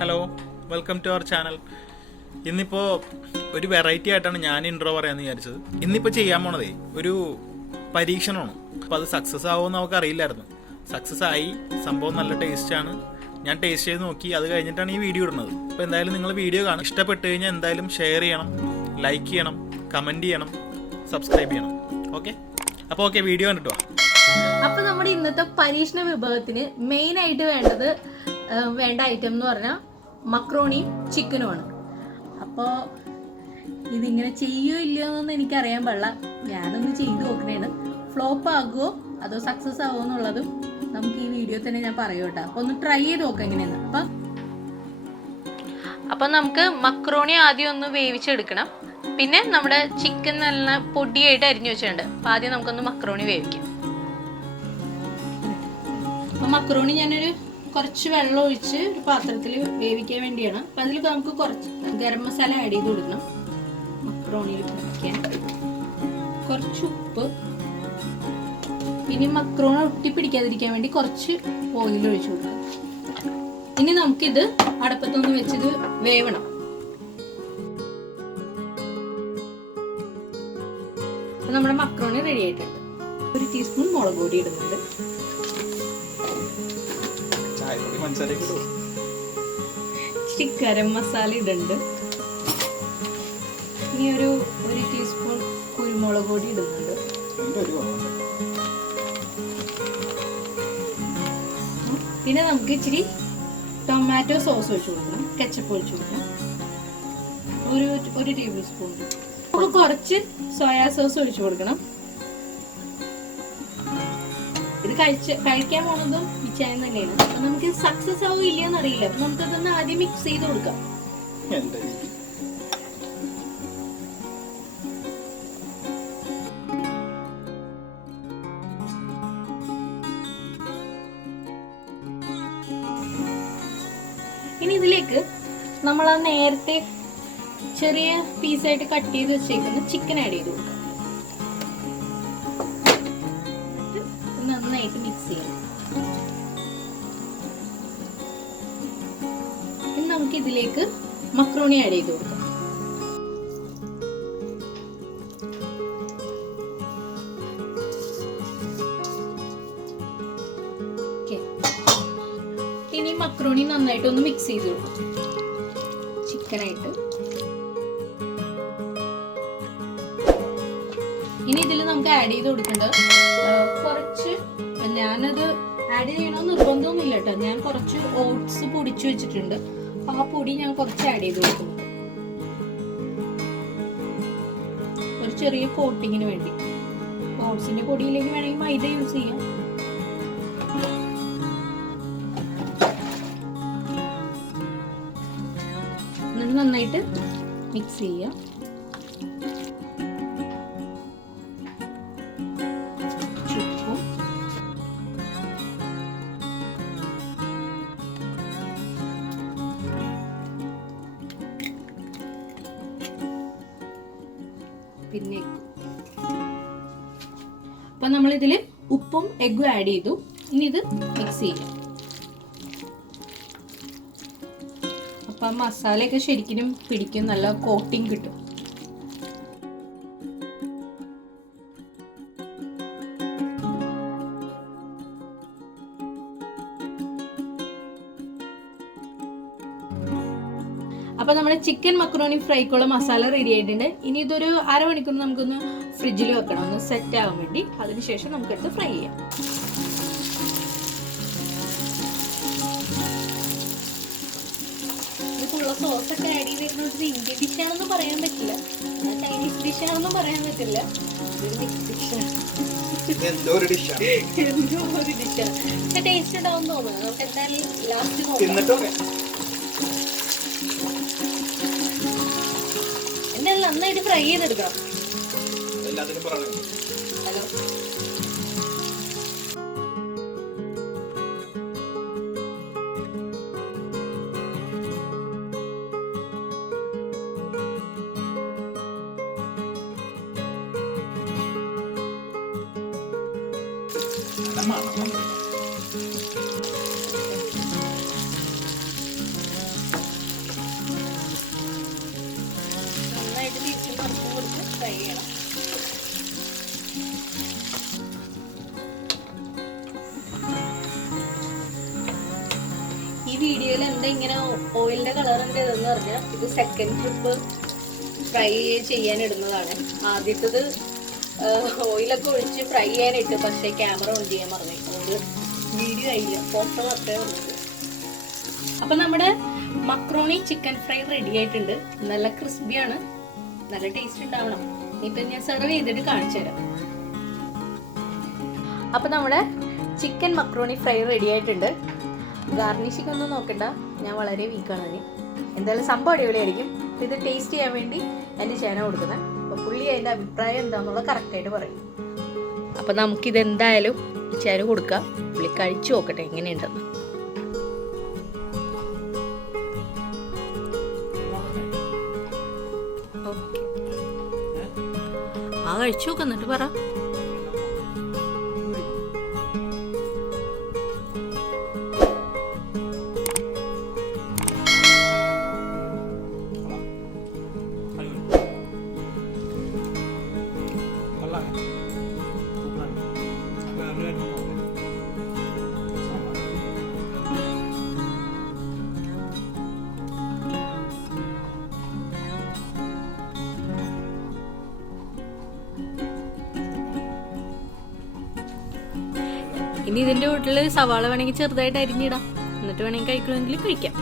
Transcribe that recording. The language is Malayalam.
Hello, welcome to our channel. ഇന്നിപ്പോൾ ഒരു വെറൈറ്റി ആയിട്ടാണ് ഞാൻ ഇൻട്രോ പറയാമെന്ന് വിചാരിച്ചത്. ഇന്നിപ്പോൾ ചെയ്യാൻ പോണതേ ഒരു പരീക്ഷണമാണ്. അപ്പോൾ അത് സക്സസ് ആവുമെന്ന് നമുക്ക് അറിയില്ലായിരുന്നു. സക്സസ് ആയി, സംഭവം നല്ല ടേസ്റ്റാണ്. ഞാൻ ടേസ്റ്റ് ചെയ്ത് നോക്കി, അത് കഴിഞ്ഞിട്ടാണ് ഈ വീഡിയോ ഇടുന്നത്. അപ്പോൾ എന്തായാലും നിങ്ങൾ വീഡിയോ കാണും. ഇഷ്ടപ്പെട്ട് കഴിഞ്ഞാൽ എന്തായാലും ഷെയർ ചെയ്യണം, ലൈക്ക് ചെയ്യണം, കമൻറ്റ് ചെയ്യണം, സബ്സ്ക്രൈബ് ചെയ്യണം. അപ്പോൾ ഓക്കെ, വീഡിയോ കണ്ടിട്ട് വാ. അപ്പൊ നമ്മുടെ ഇന്നത്തെ പരീക്ഷണ വിഭവത്തിന് മെയിൻ ആയിട്ട് വേണ്ട ഐറ്റം എന്ന് പറഞ്ഞാൽ മക്രോണിയും ചിക്കനുമാണ്. അപ്പോൾ ഇതിങ്ങനെ ചെയ്യുമോ ഇല്ലയോ എന്നൊന്നും എനിക്കറിയാൻ പാടില്ല. ഞാനൊന്ന് ചെയ്ത് നോക്കണേണ്. ഫ്ലോപ്പ് ആകുമോ അതോ സക്സസ് ആകുമോ എന്നുള്ളതും നമുക്ക് ഈ വീഡിയോ തന്നെ ഞാൻ പറയും കേട്ടോ. അപ്പോൾ ഒന്ന് ട്രൈ ചെയ്ത് നോക്കാം എങ്ങനെയാണ്. അപ്പം നമുക്ക് മക്രോണി ആദ്യം ഒന്ന് വേവിച്ചെടുക്കണം. പിന്നെ നമ്മുടെ ചിക്കൻ നല്ല പൊടിയായിട്ട് അരിഞ്ഞു വെച്ചിട്ടുണ്ട്. അപ്പം ആദ്യം നമുക്കൊന്ന് മക്രോണി വേവിക്കാം. അപ്പം മക്രോണി ഞാനൊരു കുറച്ച് വെള്ളം ഒഴിച്ച് ഒരു പാത്രത്തിൽ വേവിക്കാൻ വേണ്ടിയാണ്. അപ്പം അതിൽ നമുക്ക് കുറച്ച് ഗരം മസാല ആഡ് ചെയ്ത് കൊടുക്കണം. മക്രോണിയിൽ വയ്ക്കാൻ കുറച്ച് ഉപ്പ്, ഇനി മക്രോണ ഒട്ടിപ്പിടിക്കാതിരിക്കാൻ വേണ്ടി കുറച്ച് ഓയിൽ ഒഴിച്ചു കൊടുക്കണം. ഇനി നമുക്കിത് അടപ്പത്തൊന്ന് വെച്ചത് വേവണം. അപ്പം നമ്മുടെ മക്രോണി റെഡി ആയിട്ടുണ്ട്. 1 ടീസ്പൂൺ മുളക് പൊടി ഇടുന്നുണ്ട്. ഇച്ചിരി ഗരം മസാല ഇടുന്നുണ്ട്. ഇനി ഒരു 1 ടീസ്പൂൺ കുരുമുളക് പൊടി ഇടുന്നുണ്ട്. പിന്നെ നമുക്ക് ഇച്ചിരി ടൊമാറ്റോ സോസ് ഒഴിച്ചു കൊടുക്കണം, കെച്ചപ്പ് ഒഴിച്ചു കൊടുക്കണം. ഒരു ടേബിൾ സ്പൂൺ. നമുക്ക് കുറച്ച് സോയാ സോസ് ഒഴിച്ചു കൊടുക്കണം. ഇത് കഴിക്കാൻ പോണതും വിച്ചായം തന്നെയാണ്. അപ്പൊ നമുക്ക് സക്സസ് ആവോ ഇല്ലയെന്ന് അറിയില്ല. അപ്പൊ നമുക്കതൊന്ന് ആദ്യം മിക്സ് ചെയ്ത് കൊടുക്കാം. ഇനി ഇതിലേക്ക് നമ്മൾ ആ നേരത്തെ ചെറിയ പീസായിട്ട് കട്ട് ചെയ്ത് വെച്ചേക്കുന്ന ചിക്കൻ ആഡ് ചെയ്ത് കൊടുക്കാം. നന്നായിട്ട് മിക്സ് ചെയ്യാം. ഇനി നമുക്ക് ഇതിലേക്ക് മക്രോണി ആഡ് ചെയ്ത് കൊടുക്കാം. ഇനി മക്രോണി നന്നായിട്ട് ഒന്ന് മിക്സ് ചെയ്ത് കൊടുക്കും ചിക്കനായിട്ട്. ഇനി ഇതിൽ നമുക്ക് ആഡ് ചെയ്ത് കൊടുക്കേണ്ടത് കുറച്ച്, ഞാനത് ആഡ് ചെയ്യണമെന്ന് നിർബന്ധമൊന്നുമില്ല കേട്ടോ. ഞാൻ കുറച്ച് ഓട്സ് പൊടിച്ചു വെച്ചിട്ടുണ്ട്. ആ പൊടി ഞാൻ കുറച്ച് ആഡ് ചെയ്ത് കൊടുക്കുന്നുണ്ട്, ഒരു ചെറിയ കോട്ടിങ്ങിന് വേണ്ടി. ഓട്സിന്റെ പൊടിയിലേക്ക് വേണമെങ്കിൽ മൈദ യൂസ് ചെയ്യാം. എന്നിട്ട് നന്നായിട്ട് മിക്സ് ചെയ്യാം. പിന്നെ അപ്പൊ നമ്മൾ ഇതില് ഉപ്പും എഗ്ഗും ആഡ് ചെയ്തു. ഇനി ഇത് മിക്സ് ചെയ്യാം. അപ്പൊ മസാലയൊക്കെ ശരിക്കും പിടിക്കും, നല്ല കോട്ടിങ് കിട്ടും. അപ്പൊ നമ്മുടെ ചിക്കൻ മക്രോണി ഫ്രൈക്കുള്ള മസാല റെഡി ആയിട്ടുണ്ട്. ഇനി ഇതൊരു അരമണിക്കൂർ നമുക്കൊന്ന് ഫ്രിഡ്ജിൽ വെക്കണം, ഒന്ന് സെറ്റ് ആവാൻ വേണ്ടി. അതിനുശേഷം നമുക്കെടുത്ത് ഫ്രൈ ചെയ്യാം. ഇതിലുള്ള സോസൊക്കെ ആഡ് ചെയ്തിരുന്നത് ഇന്ത്യൻ ഡിഷാണെന്നും പറയാൻ പറ്റില്ല, ചൈനീസ് ഡിഷാണെന്നും പറയാൻ പറ്റില്ല. ഇതൊരു മിക്സ് ഡിഷാണ്. എന്തോ ഒരു ഡിഷാണ്. ടേസ്റ്റ് ഉണ്ടാവും തോന്നുന്നു. നമുക്ക് എന്തായാലും ലാസ്റ്റ് നോക്കാം. നന്നായിട്ട് ഫ്രൈ ചെയ്തെടുക്കണം. ഹലോ, വീഡിയോയിൽ എന്താ ഇങ്ങനെ ഓയിലിന്റെ കളർ എന്താ ഇതെന്ന് പറഞ്ഞാൽ ഇത് സെക്കൻഡ് ട്രിപ്പ് ഫ്രൈ ചെയ്യാൻ ഇടുന്നതാണ്. ആദ്യത്തത് ഓയിലൊക്കെ ഒഴിച്ച് ഫ്രൈ ചെയ്യാനിട്ട്, പക്ഷേ ക്യാമറ ഓൺ ചെയ്യാൻ പറഞ്ഞു. അതുകൊണ്ട് വീഡിയോ ആയില്ല, ഫോട്ടോ മാത്രമേ വന്നത്. അപ്പം നമ്മുടെ മക്രോണി ചിക്കൻ ഫ്രൈ റെഡി ആയിട്ടുണ്ട്. നല്ല ക്രിസ്പിയാണ്, നല്ല ടേസ്റ്റ് ഉണ്ടാവണം. ഇപ്പം ഞാൻ സെർവ് ചെയ്തിട്ട് കാണിച്ചു തരാം. അപ്പം നമ്മുടെ ചിക്കൻ മക്രോണി ഫ്രൈ റെഡി ആയിട്ടുണ്ട്. ഗാർണിഷിംഗ് ഒന്നും നോക്കണ്ട, ഞാൻ വളരെ വീക്കാണ് അതിന്. എന്തായാലും സംഭവം അടിപൊളിയായിരിക്കും. ഇത് ടേസ്റ്റ് ചെയ്യാൻ വേണ്ടി എൻ്റെ ചേന കൊടുക്കുന്നത്. അപ്പോൾ പുള്ളി അതിൻ്റെ അഭിപ്രായം എന്താണെന്നുള്ളത് കറക്റ്റായിട്ട് പറയും. അപ്പം നമുക്കിതെന്തായാലും ചേന കൊടുക്കാം. പുള്ളി കഴിച്ചു നോക്കട്ടെ എങ്ങനെയുണ്ടെന്ന്. ഓക്കെ, ആ കഴിച്ചു നോക്കാം, എന്നിട്ട് പറ. ഇനി ഇതിൻ്റെ വീട്ടിൽ സവാള വേണമെങ്കിൽ ചെറുതായിട്ട് അരിഞ്ഞിടാം. എന്നിട്ട് വേണമെങ്കിൽ കഴിക്കണമെങ്കിൽ കഴിക്കാം.